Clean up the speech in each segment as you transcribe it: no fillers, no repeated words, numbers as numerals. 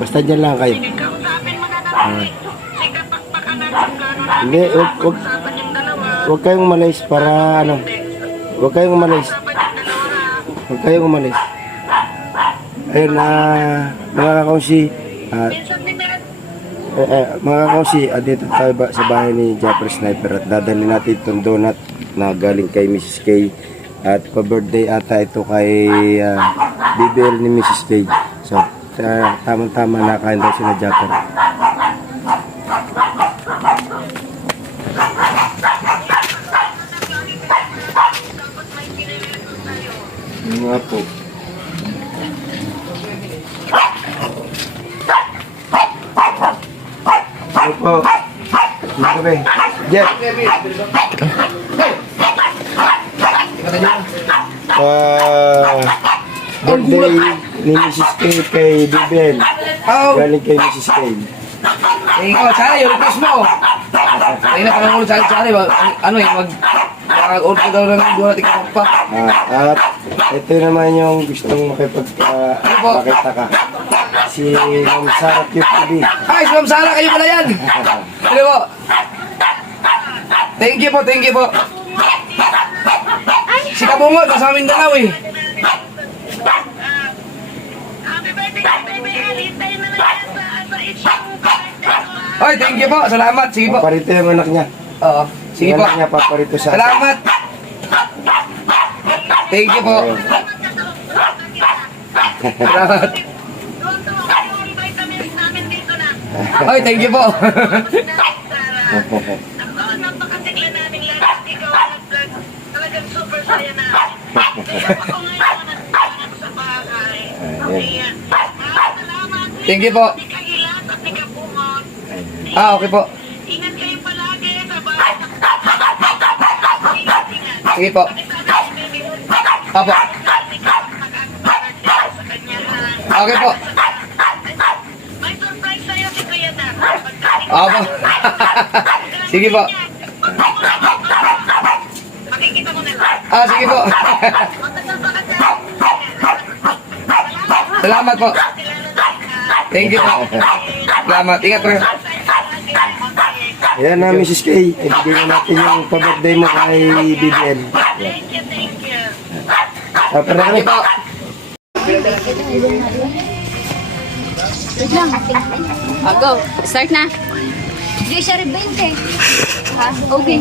Basta dyan lang kayo. Hindi, huwag kayong umalis para ano. Huwag kayong umalis. Huwag kayong umalis. Ayun na, mga kakunsi. Mga kakunsi, dito tayo sa bahay ni Japper Sniper at dadali natin itong donut na galing kay Mrs. K. At pa-birthday ata ito kay BBL ni Mrs. K. So, tamang-tama nakain daw si na Japper. Mga po. Ano po? Ano ba? Jeff. Birthday ni Mrs. K kay BBL. Galing kay Mrs. K. Sana yung request mo. Kaya na panangulit sa sana, ano eh, mag-order daw ng donut ikaw pa. At ito naman yung gustong makita ka. Si Ma'am Sarah QTV. Ay, si Ma'am Sarah, kayo pala yan. Ano po? Thank you po, thank you po. Si Kabungot, nasa Mindanao eh. Ay, thank you po, salamat. Sige po. Paparito yung anak niya. Oo, sige po. Anak niya paparito sa... Salamat. Thank you po. Salamat. Ay, thank you po. Napakasigla namin lahat. Ikaw ang nag-vlog. Talagang super saya na. Kaya ako ngayon sa bahay. Okay. Salamat. Thank you po. Ni Kahilat at ni Kabungot. Okay po. Ingat kayo palagi sa bahay. Ingat. Sige po. Apo. Okay po. May surprise sa'yo si Kuya Dan. Apo. Sige po. Makikita mo na lang. Sige po. Matagal pa kasi. Salamat po. Thank you po. Salamat. Ingat po. Ayan na, Mrs. K. Ibigay na natin yung pa-birthday mo kay BBL. Thank you, thank you. Thank you po. Wait lang. Go. Start na. Hindi siya rin 20. Ha? Okay.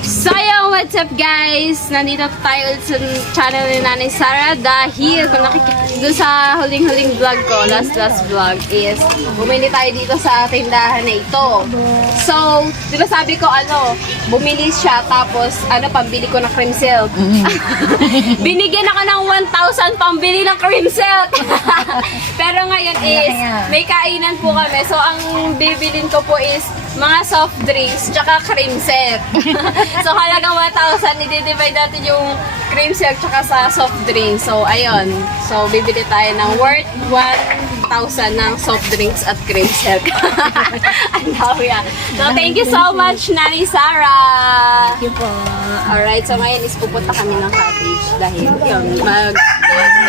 So, yo, what's up guys? Nandito tayo sa channel ni Nanay Sarah dahil kung nakikita doon sa huling-huling vlog ko, last vlog is bumili tayo dito sa tindahan na ito. So, diba sabi ko bumili siya tapos pambili ko ng cream silk. Binigyan ako ng 1,000 pambili ng cream silk. Pero ngayon is may kainan po kami. So, ang bibilin ko po is mga soft drinks, tsaka cream silk. So, halagang 1,000, i-divide natin yung cream silk tsaka sa soft drinks. So, ayun. So, bibili tayo ng worth 1,000 ng soft drinks at cream silk. Ang dami yan. So, thank you so much, Nanay Sarah! Thank you po. Alright, so ngayon is pupunta kami ng cottage dahil yun,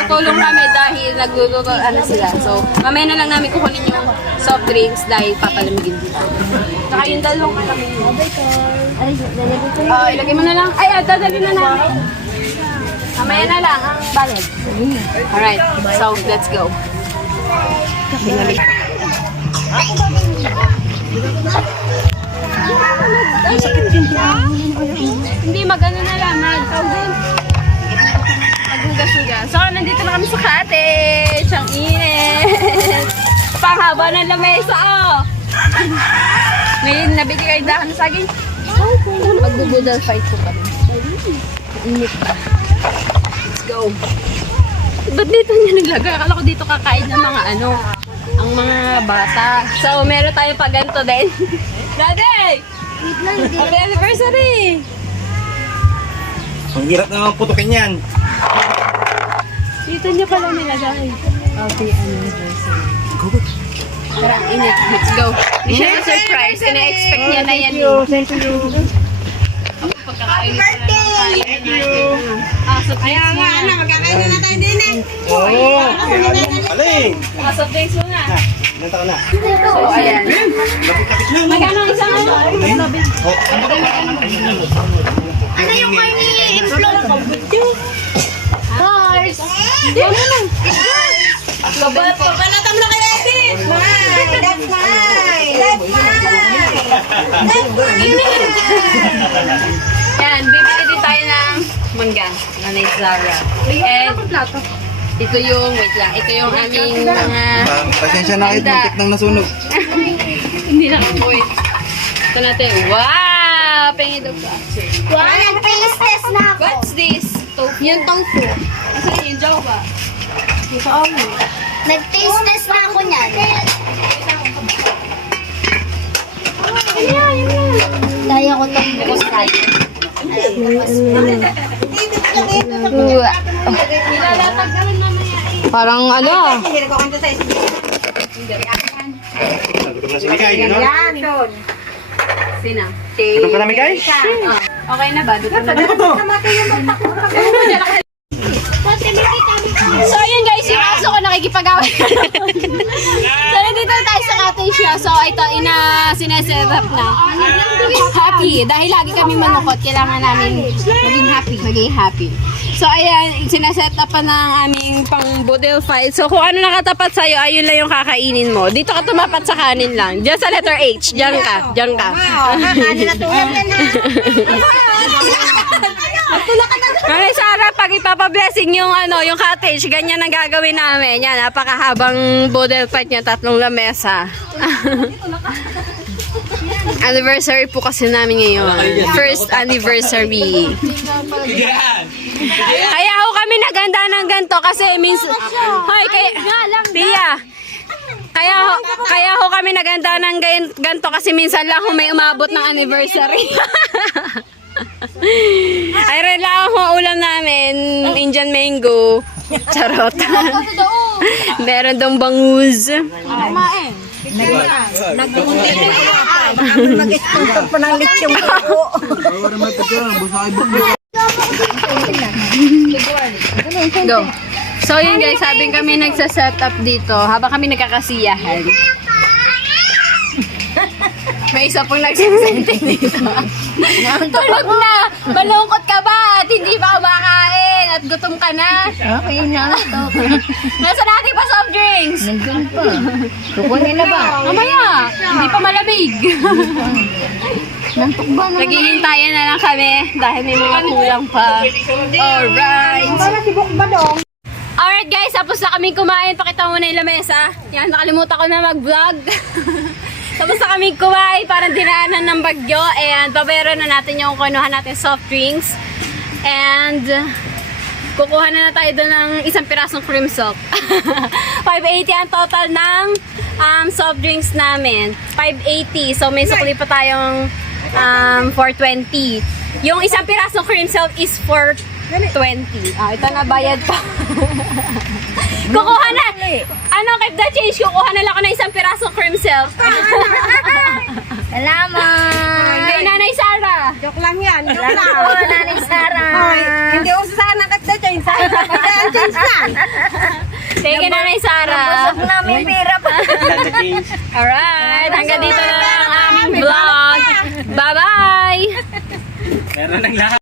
tutulong kami dahil nagluluto sila. So, mamaya na lang namin kukunin yung soft drinks dahil papalamigin dito. Saka yung dalawang kalamin mo. Ay, lalagay ko yun. Ilagay mo na lang. Ay, dadali na namin. Mamaya na lang ang balad. Alright, so let's go. Hindi, mag-ano na lang, maghugas-hugas. So, nandito na kami sa cottage. Ang init. Panghaba ng lamesa, May nabigay kayo dahan sa akin. Magbubudal fight ko kami. Init pa. Let's go. Ba't dito niya naglagay? Akala ko dito kakain ng mga ang mga bata. So, meron tayo pa ganito din. Daddy! Happy anniversary! Ang hirap naman putukin yan. Dito niya pala nilagay. Happy anniversary. Pero ang init. Let's go. Hindi siya na-surprise. Ina-expect niya na yan. Thank you. Happy birthday! Thank you. So, kaya nga, magkakain na tayo din Oo. Aling! Mga soft drinks muna. Ilan taon na? So, ayan. Magkano ang isang ano? Ano yung may implode? Cars! Pagpanatam na kay Edith! Mine! That's mine! That's mine! That's mine! Yan, bibili din tayo ng mangga na ni Zara. And ito yung, wait lang, ito yung aming mga... Pasensya na kahit muntik nang nasunog. Hindi na kapoy. Ito natin. Wow! Pengi daw ka. Wow, nag-taste test na ako. What's this? Tofu. Yung tofu. Kasi yung java. Nag-taste test na ako niyan. Kaya ko itong bukas tayo. Parang ano? Gutom na si Mikay, no? Sina? Gutom ka na, Mikay? Okay na ba? Dito na ba? So ayun guys, yung aso ko nakikipag-away. So nandito tayo sa cottage siya. So ito, sineserap na. Happy. Dahil lagi kami manukot, kailangan namin maging happy. Maging happy. So ayan, sineset up pa ng aming pang budel fight. So kung ano nakatapat sa'yo, ayun lang yung kakainin mo. Dito ka tumapat sa kanin lang. Diyan sa letter H. Diyan ka. Diyan ka. Kaya Sarah, pag ipapablessing yung yung cottage, ganyan ang gagawin namin. Yan, napakahabang budel fight niya, 3 lamesa. Anniversary po kasi namin ngayon. First anniversary. Kaya ako kami naganda ng ganito kasi minsan... Hoy, Tia! Kaya ako kami naganda ng ganito kasi minsan lang may umabot ng anniversary. Ay, rin lang ako ulam namin. Indian mango. Charot. Meron dong bangus. Mag-sponsor pa ng lechong ako. Go. So yun guys, sabing kami nagsa-set up dito habang kami nagkakasiyahan. May isa pong nagsisente dito. Tulog na! Malungkot ka ba? At hindi pa kumakain? At gutom ka na? Okay na ito. Nasa natin pa soft drinks? Nandun pa. Kukunin na ba? Mamaya! Hindi pa malamig. Nantok ba na? Naghihintayan na lang kami dahil may mga kulang pa. Alright! Alright guys, tapos na kaming kumain. Pakita mo na yung lamesa. Yan, nakalimutan ko na mag-vlog. Tapos na kaming kumain, parang dinaanan ng bagyo. And pabayaran na natin yung kunuhan natin soft drinks. And kukuha na tayo doon ng isang pirasong cream soap. 580 ang total ng soft drinks namin. 580. So may sukli pa tayong 420. Yung isang pirasong cream soap is 420. Ito na bayad pa. Kukuha na. Keep the change. Kukuha na lang ako ng isang pirasong cream soap. Salamat! Kay Nanay Sara. Joke lang yan. Joke lang. Oo, Nanay Sara. Hindi ko sana nagda-change. Sana nagda-change lang. Thank you, Nanay Sara. Busog namin pira pa. Alright. Hanggang dito na lang ang aming vlog. Bye-bye. Meron ng lahat.